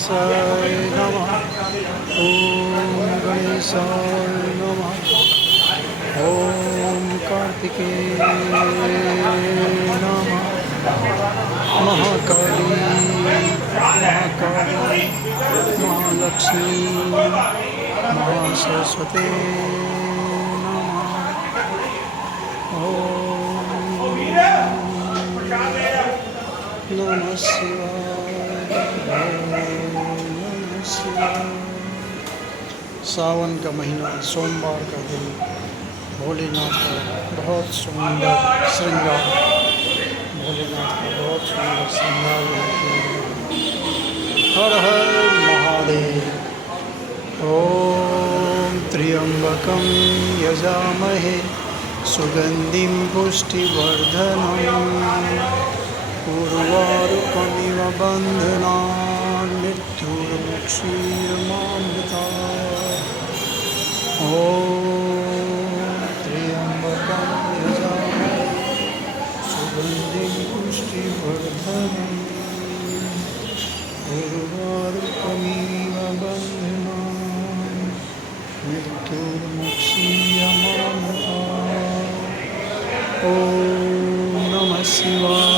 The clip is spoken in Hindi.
गणेशाय नमः। ॐ गणेशाय नमः। ॐ कार्तिकेय नमः। महाकाली महाकाली महालक्ष्मी महासरस्वती नमः। ॐ नमः शिवाय। नमः शिवाय। सावन का महीना, सोमवार का दिन, भोलेनाथ का बहुत सुंदर श्रृंगार, भोलेनाथ का बहुत सुंदर श्रृंगार किया गया। हर हर महादेव। ओम त्र्यंबकं यजामहे सुगंधिं पुष्टिवर्धनम् उर्वारुकमिव बन्धनान् मृत्युर्मुक्षीयमामृतात्। ॐ त्र्यंबकं यजामहे सुगंधिं पुष्टिवर्धनम् उर्वारुकमिव बन्धनान् मृत्युर्मुक्षीयमामृतात्। ॐ नमः शिवाय।